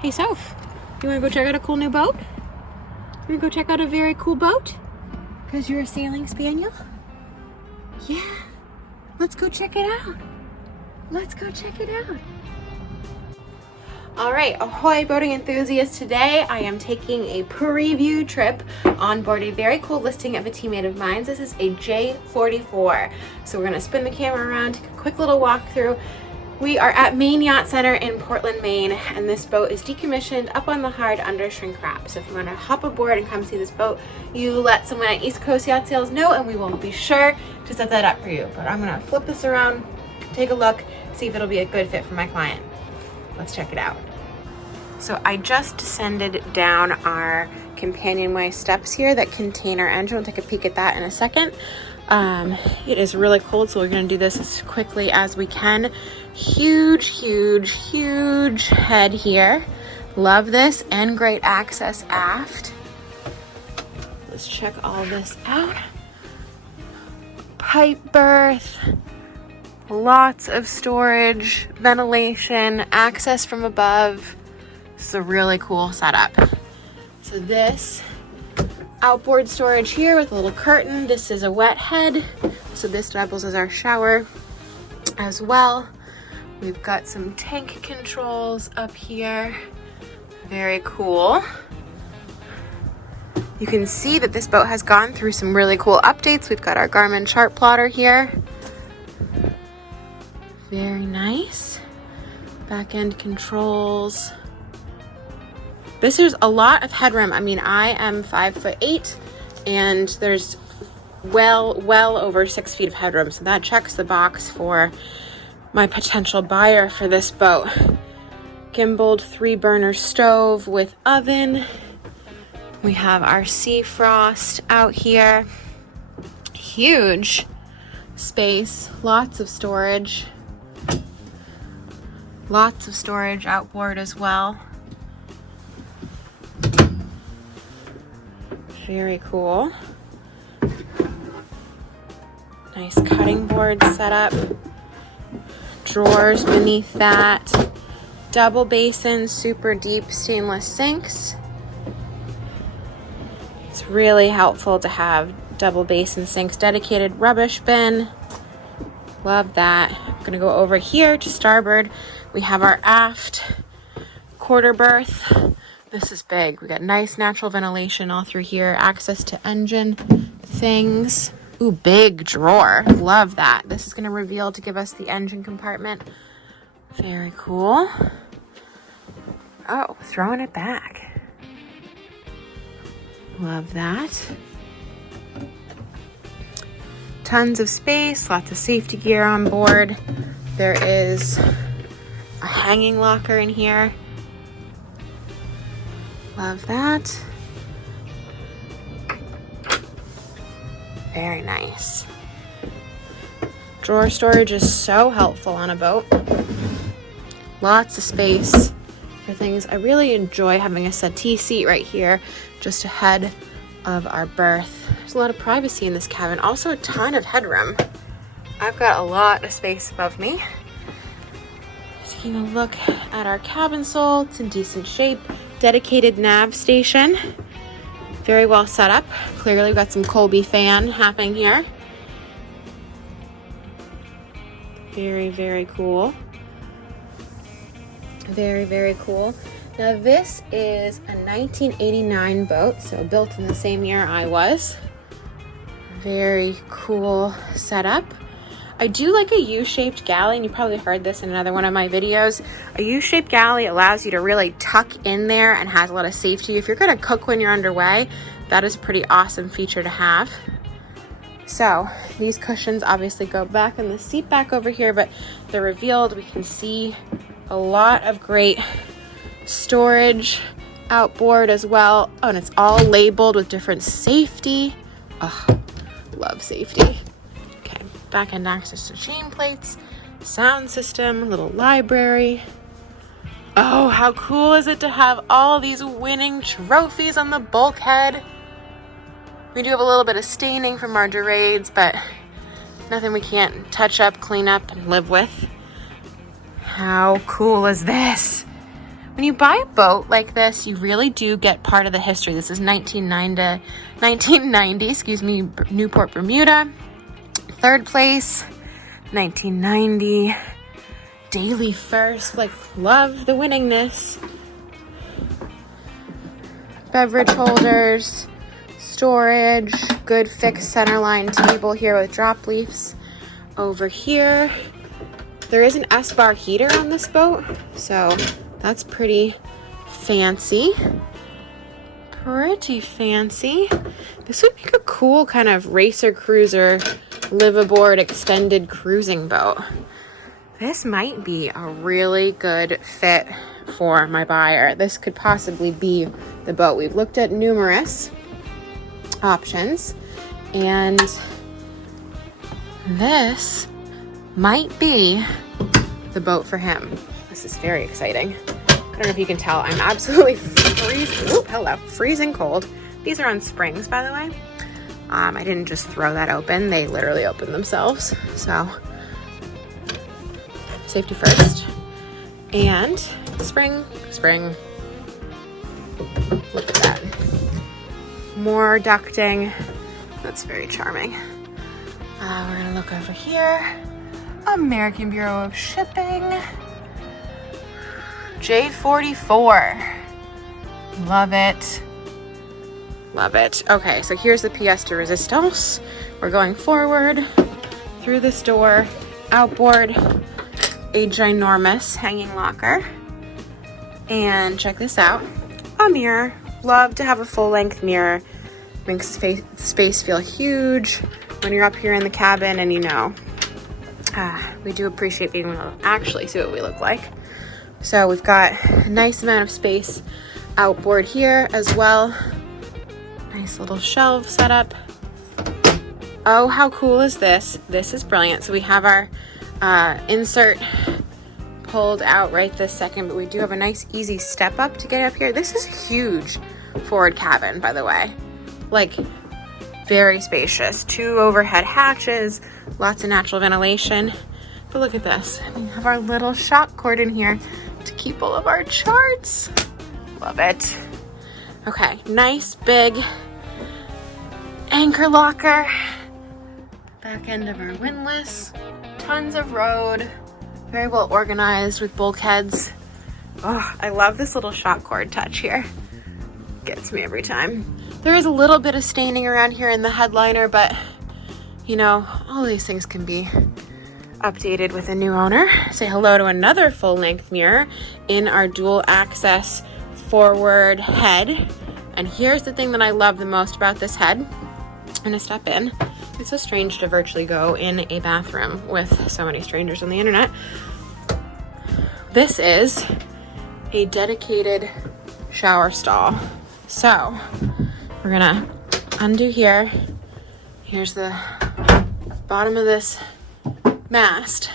Hey, Soph, you want to go check out a cool new boat? You want to go check out a very cool boat? Because you're a sailing spaniel? Yeah. Let's go check it out. Let's go check it out. All right, ahoy boating enthusiasts. Today I am taking a preview trip on board a very cool listing of a teammate of mine. This is a J44. So we're gonna spin the camera around, take a quick little walk through. We are at Maine Yacht Center in Portland, Maine, and this boat is decommissioned up on the hard under shrink wrap. So if you wanna hop aboard and come see this boat, you let someone at East Coast Yacht Sales know and we will be sure to set that up for you. But I'm gonna flip this around, take a look, see if it'll be a good fit for my client. Let's check it out. So I just descended down our companionway steps here that contain our engine. We'll take a peek at that in a second. It is really cold, so we're gonna do this as quickly as we can. Huge, huge, huge head here. Love this, and great access aft. Let's check all this out. Pipe berth, lots of storage, ventilation, access from above. This is a really cool setup. So this outboard storage here with a little curtain. This is a wet head, so this doubles as our shower as well. We've got some tank controls up here. Very cool. You can see that this boat has gone through some really cool updates. We've got our Garmin chart plotter here. Very nice. Back end controls. This is a lot of headroom. I mean, I am 5'8", and there's well over 6 feet of headroom. So that checks the box for my potential buyer for this boat. Gimbaled 3-burner stove with oven. We have our sea frost out here. Huge space, lots of storage. Lots of storage outboard as well. Very cool. Nice cutting board setup. Drawers beneath that. Double basin, super deep stainless sinks. It's really helpful to have double basin sinks. Dedicated rubbish bin. Love that. I'm gonna go over here to starboard. We have our aft quarter berth. This is big. We got nice natural ventilation all through here. Access to engine things. Ooh, big drawer. Love that. This is going to reveal to give us the engine compartment. Very cool. Oh, throwing it back. Love that. Tons of space. Lots of safety gear on board. There is a hanging locker in here. Love that. Very nice. Drawer storage is so helpful on a boat. Lots of space for things. I really enjoy having a settee seat right here just ahead of our berth. There's a lot of privacy in this cabin. Also a ton of headroom. I've got a lot of space above me. Taking a look at our cabin sole. It's in decent shape. Dedicated nav station, very well set up. Clearly we've got some Colby fan happening here. Very cool. Very cool. Now this is a 1989 boat, so built in the same year I was. Very cool setup. I do like a U-shaped galley, and you probably heard this in another one of my videos. A U-shaped galley allows you to really tuck in there and has a lot of safety. If you're gonna cook when you're underway, that is a pretty awesome feature to have. So these cushions obviously go back in the seat back over here, but they're revealed. We can see a lot of great storage outboard as well. Oh, and it's all labeled with different safety. Oh, love safety. Back end access to chain plates, sound system, little library. Oh, how cool is it to have all these winning trophies on the bulkhead? We do have a little bit of staining from our dorades, but nothing we can't touch up, clean up, and live with. How cool is this? when you buy a boat like this, you really do get part of the history. This is 1990, excuse me, Newport, Bermuda. Third place, 1990. Daily first, like, love the winningness. Beverage holders, storage, good fixed centerline table here with drop leaves. Over here, there is an S-bar heater on this boat, so that's pretty fancy. Pretty fancy. This would make a cool kind of racer cruiser, live aboard extended cruising boat. This might be a really good fit for my buyer. This could possibly be the boat. We've looked at numerous options, and this might be the boat for him. This is very exciting. I don't know if you can tell, I'm absolutely freezing cold. These are on springs, by the way. I didn't just throw that open. They literally opened themselves. So safety first. And spring. Look at that. More ducting. That's very charming. We're gonna look over here. American Bureau of Shipping. J44. Love it. Love it. Okay, so here's the pièce de résistance. We're going forward through this door, outboard, a ginormous hanging locker. And check this out, a mirror. Love to have a full-length mirror. Makes the space feel huge when you're up here in the cabin, and you know, we do appreciate being able to actually see what we look like. So we've got a nice amount of space outboard here as well. Nice little shelf set up. Oh, how cool is this? This is brilliant. So we have our insert pulled out right this second, but we do have a nice easy step up to get up here. This is a huge forward cabin, by the way. Like, very spacious. 2 overhead hatches, lots of natural ventilation. But look at this. We have our little shock cord in here to keep all of our charts. Love it. Okay, nice big anchor locker. Back end of our windlass. Tons of road. Very well organized with bulkheads. Oh, I love this little shock cord touch here. Gets me every time. There is a little bit of staining around here in the headliner, but you know, all these things can be updated with a new owner. Say hello to another full-length mirror in our dual access forward head. And here's the thing that I love the most about this head. I'm gonna step in. It's so strange to virtually go in a bathroom with so many strangers on the internet. This is a dedicated shower stall. So we're gonna undo here. Here's the bottom of this mast.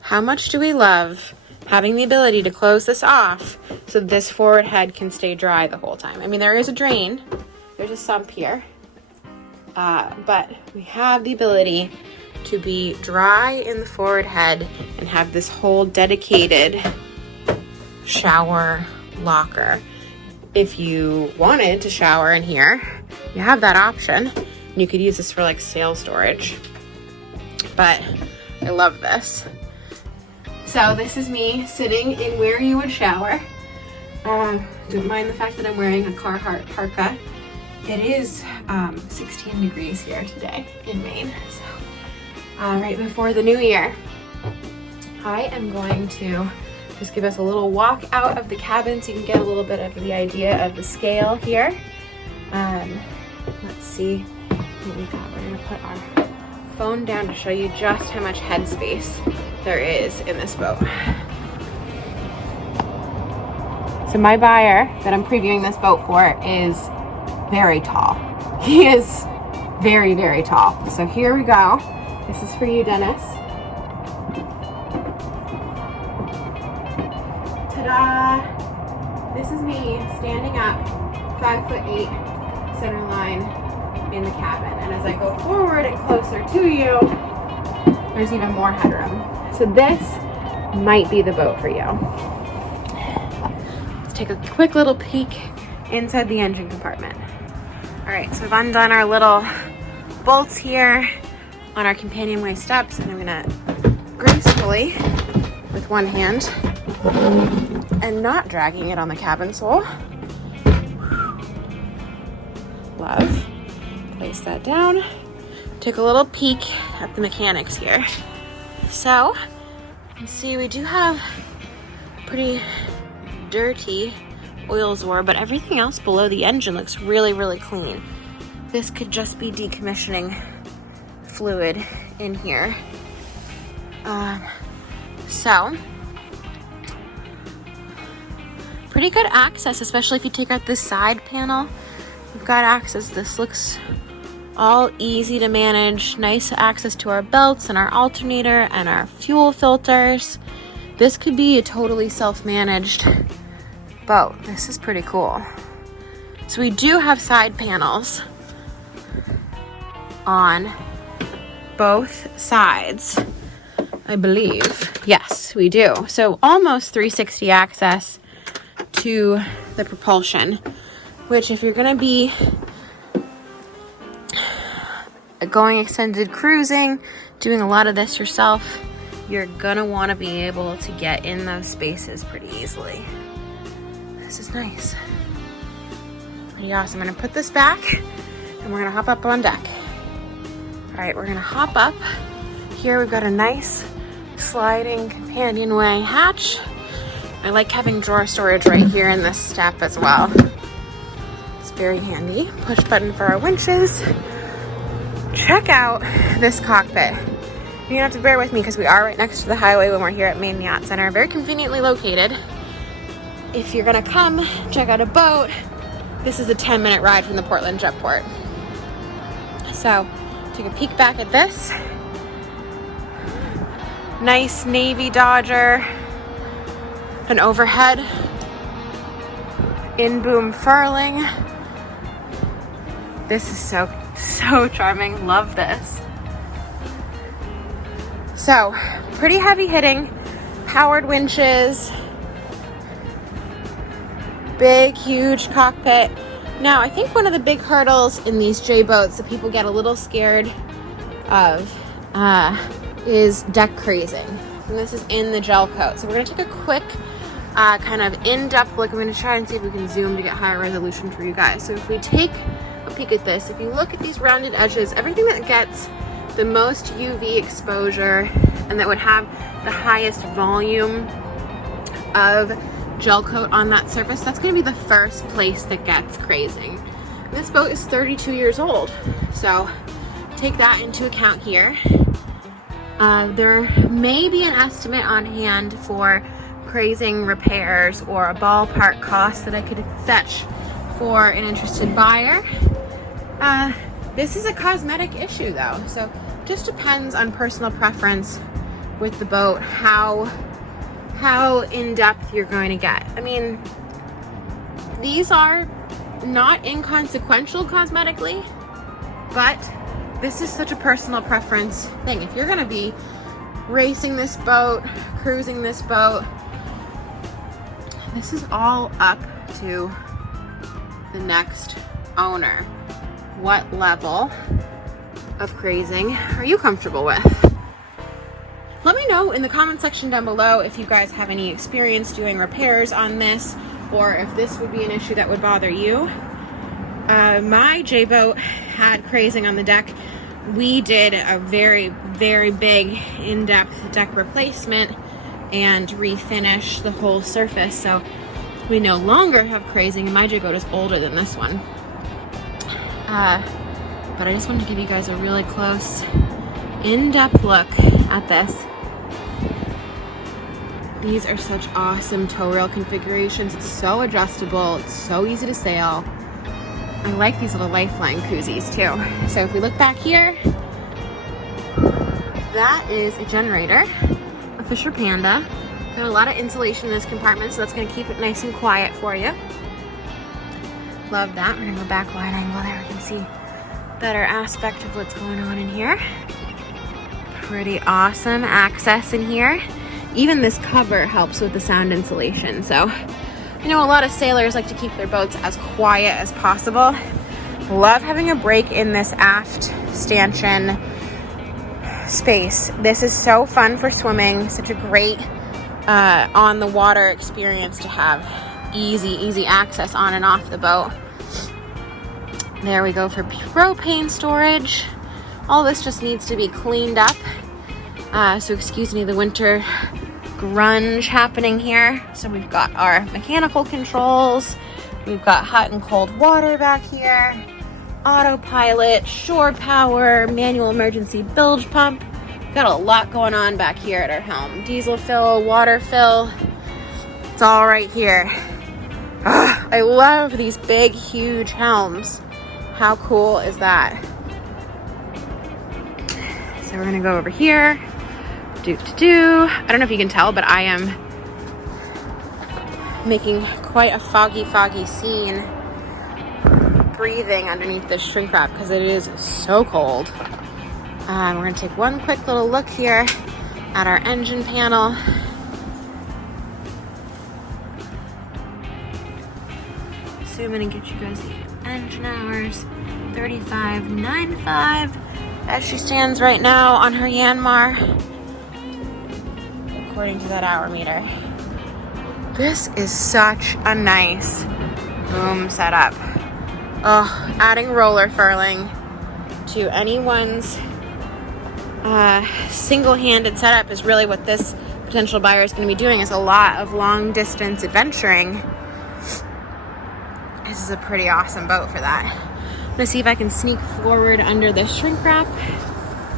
How much do we love having the ability to close this off so this forward head can stay dry the whole time? I mean, there is a drain, there's a sump here, but we have the ability to be dry in the forward head and have this whole dedicated shower locker. If you wanted to shower in here, you have that option. You could use this for like sail storage, but I love this. So this is me sitting in where you would shower. Don't mind the fact that I'm wearing a Carhartt parka. It is 16 degrees here today in Maine, so right before the new year. I am going to just give us a little walk out of the cabin so you can get a little bit of the idea of the scale here. Let's see what we got. We're gonna put our phone down to show you just how much headspace there is in this boat. So my buyer that I'm previewing this boat for is very tall. He is very, very tall. So here we go. This is for you, Dennis. Ta-da! This is me standing up, 5'8", center line in the cabin. And as I go forward and closer to you, there's even more headroom. So this might be the boat for you. take a quick little peek inside the engine compartment. All right, so I've undone our little bolts here on our companionway steps, and I'm gonna gracefully, with one hand, and not dragging it on the cabin sole, love, place that down. Take a little peek at the mechanics here. So, you see we do have pretty dirty oil zor, but everything else below the engine looks really, really clean. This could just be decommissioning fluid in here. So, pretty good access, especially if you take out this side panel. You've got access. This looks all easy to manage. Nice access to our belts and our alternator and our fuel filters. This could be a totally self-managed boat. This is pretty cool. So we do have side panels on both sides, I believe. Yes, we do. So almost 360 access to the propulsion, which if you're gonna be going extended cruising, doing a lot of this yourself, you're gonna wanna be able to get in those spaces pretty easily. This is nice. Pretty awesome. I'm gonna put this back and we're gonna hop up on deck. All right, we're gonna hop up. Here we've got a nice sliding companionway hatch. I like having drawer storage right here in this step as well. It's very handy. Push button for our winches. Check out this cockpit. You're gonna have to bear with me because we are right next to the highway when we're here at Maine Yacht Center. Very conveniently located. If you're gonna come check out a boat, this is a 10-minute ride from the Portland Jetport. So, take a peek back at this. Nice Navy Dodger. An overhead in-boom furling. This is so charming. Love this. So, pretty heavy hitting, powered winches, big, huge cockpit. Now, I think one of the big hurdles in these J-boats that people get a little scared of is deck crazing. And this is in the gel coat. So we're gonna take a quick kind of in-depth look. I'm gonna try and see if we can zoom to get higher resolution for you guys. So if we take a peek at this, if you look at these rounded edges, everything that gets the most UV exposure and that would have the highest volume of gel coat on that surface, that's going to be the first place that gets crazing. This boat is 32 years old, so take that into account here. There may be an estimate on hand for crazing repairs or a ballpark cost that I could fetch for an interested buyer. This is a cosmetic issue though, so just depends on personal preference with the boat, how in-depth you're going to get. I mean, these are not inconsequential cosmetically, but this is such a personal preference thing. If you're gonna be racing this boat, cruising this boat, this is all up to the next owner. What level of crazing are you comfortable with? Let me know in the comment section down below if you guys have any experience doing repairs on this, or if this would be an issue that would bother you. My J-boat had crazing on the deck. We did a very, very big in-depth deck replacement and refinish the whole surface, so we no longer have crazing, and my J-boat is older than this one. But I just wanted to give you guys a really close, in-depth look at this. These are such awesome tow rail configurations. It's so adjustable, it's so easy to sail. I like these little lifeline koozies too. So if we look back here, that is a generator, a Fisher Panda. Got a lot of insulation in this compartment, so that's gonna keep it nice and quiet for you. Love that. We're gonna go back wide angle there. We can see better aspect of what's going on in here. Pretty awesome access in here. Even this cover helps with the sound insulation. So You know, a lot of sailors like to keep their boats as quiet as possible. Love having a break in this aft stanchion space. This is so fun for swimming. Such a great on the water experience to have. Easy access on and off the boat. There we go for propane storage. All this just needs to be cleaned up. So excuse me, the winter grunge happening here. So we've got our mechanical controls. We've got hot and cold water back here. Autopilot, shore power, manual emergency bilge pump. Got a lot going on back here at our helm. Diesel fill, water fill. It's all right here. Ugh, I love these big, huge helms. How cool is that? So we're gonna go over here. I don't know if you can tell, but I am making quite a foggy scene breathing underneath this shrink wrap because it is so cold. We're gonna take one quick little look here at our engine panel. Zoom in and get you guys the engine hours. 35.95 as she stands right now on her Yanmar, according to that hour meter. This is such a nice boom setup. Oh, adding roller furling to anyone's single-handed setup is really what this potential buyer is going to be doing, is a lot of long-distance adventuring. This is a pretty awesome boat for that. I'm going to see if I can sneak forward under the shrink wrap.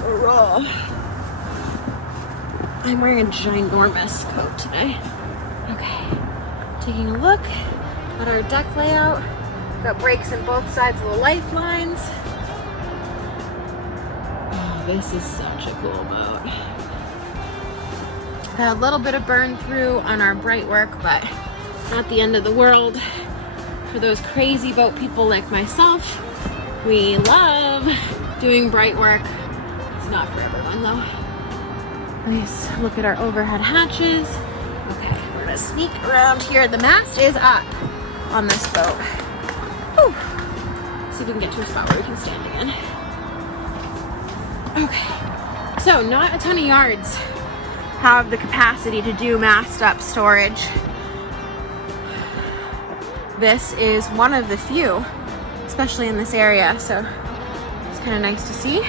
Roll. I'm wearing a ginormous coat today. Okay, taking a look at our deck layout. Got brakes on both sides of the lifelines. Oh, this is such a cool boat. Got a little bit of burn through on our bright work, but not the end of the world. For those crazy boat people like myself, we love doing bright work. It's not for everyone though. Nice. Look at our overhead hatches. Okay, we're gonna sneak around here. The mast is up on this boat. Whew. See if we can get to a spot where we can stand again. Okay, so not a ton of yards have the capacity to do mast up storage. This is one of the few, especially in this area, so it's kind of nice to see.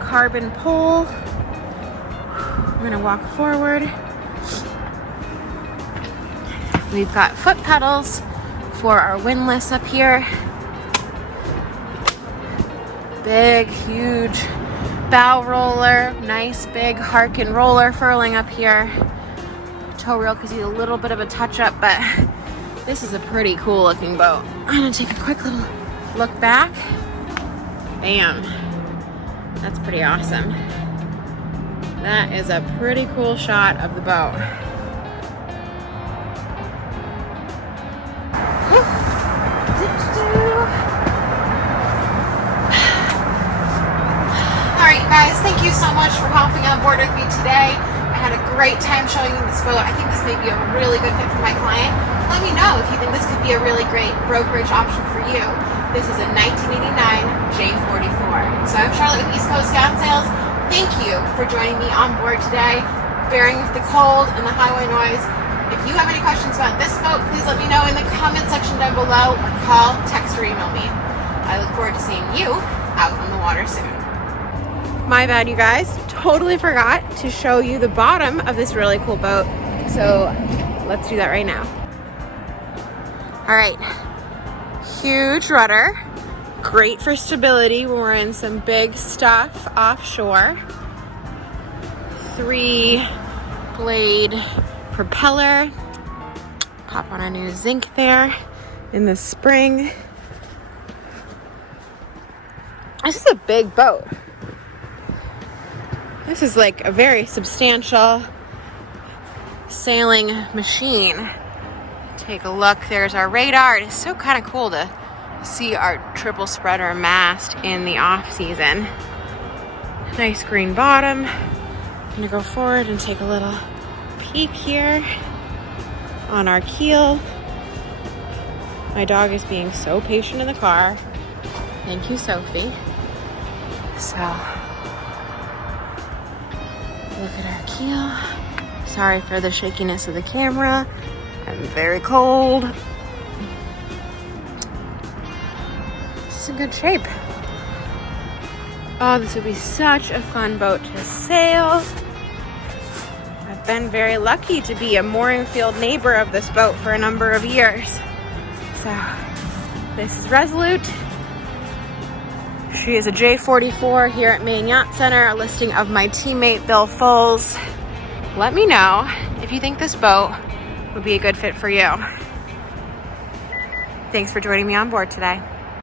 Carbon pole. We're gonna walk forward. We've got foot pedals for our windlass up here. Big, huge bow roller. Nice big Harkin roller furling up here. Tow reel could use a little bit of a touch up, but this is a pretty cool looking boat. I'm gonna take a quick little look back. Bam. That's pretty awesome. That is a pretty cool shot of the boat. Alright guys, thank you so much for hopping on board with me today. I had a great time showing you this boat. I think this may be a really good fit for my client. Let me know if you think this could be a really great brokerage option for you. This is a 1989 J44. So I'm Charlotte with East Coast Yacht Sales. Thank you for joining me on board today, bearing with the cold and the highway noise. If you have any questions about this boat, please let me know in the comment section down below, or call, text, or email me. I look forward to seeing you out on the water soon. My bad, you guys. Totally forgot to show you the bottom of this really cool boat. So let's do that right now. All right, huge rudder. Great for stability when we're in some big stuff offshore. 3-blade propeller. Pop on a new zinc there in the spring. This is a big boat. This is like a very substantial sailing machine. Take a look. There's our radar. It is so kind of cool to see our triple spreader mast in the off season. Nice green bottom. I'm gonna go forward and take a little peek here on our keel. My dog is being so patient in the car. Thank you, Sophie. So, look at our keel. Sorry for the shakiness of the camera. I'm very cold. It's in good shape. Oh, this would be such a fun boat to sail. I've been very lucky to be a mooring field neighbor of this boat for a number of years. So, this is Resolute. She is a J44 here at Maine Yacht Center, a listing of my teammate Bill Fulls. Let me know if you think this boat would be a good fit for you. Thanks for joining me on board today.